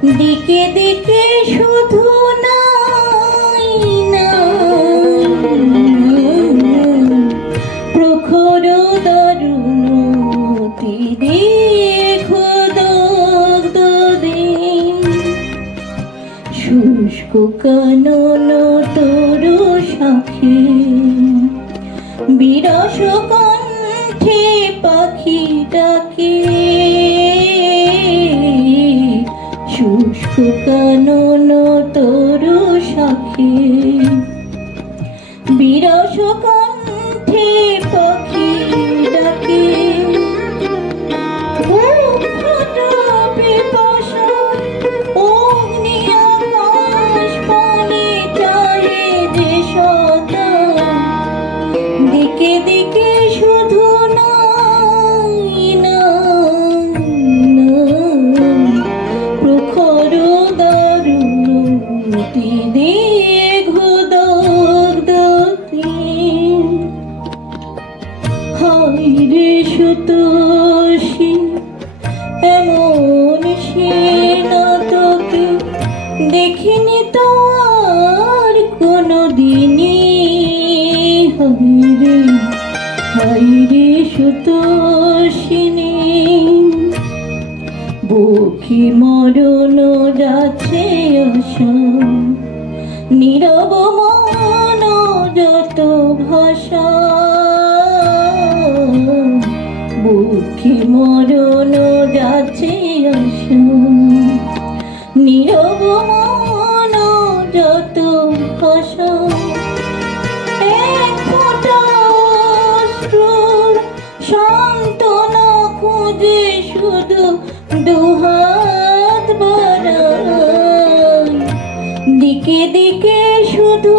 দিকে দিকে শুধু নাই প্রখর দারুণ দেখো দগ্ধ দিন শুষ্ক কানন তরু সাক্ষী বিরস কণ্ঠে পাখি ডাকে শুষ্ক কানন তরু সাক্ষী বিরস কণ্ঠে পাখি ডাকে অগ্নি আকাশ পানে চায়ে যে সদা দিকে দিকে শুধু প্রখর দারুণ দেখো দগ্ধ দিন হায় রে সুতোষী এমন সে না তোকে দেখিনি তো আর কোনো দিনই হায় রে সুতোষিনী বুকে মরণ যাচ্ছে আশা নীরব মন যত ভাষা বুকে মরণ যাচ্ছে আশা নীরব মন যত ভাষা এক ফোঁটা অশ্রুর সান্ত্বনা খুঁজে শুধু দুহাত বাড়াই দিকে দিকে শুধু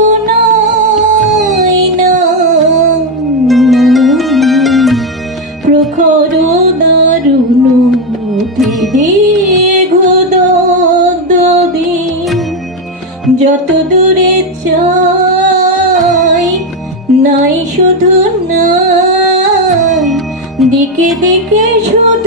প্রখর দারুণ দেখো দগ্ধ দিন যত দূরে চাই নাই শুধু নাই দিকে দিকে শুধু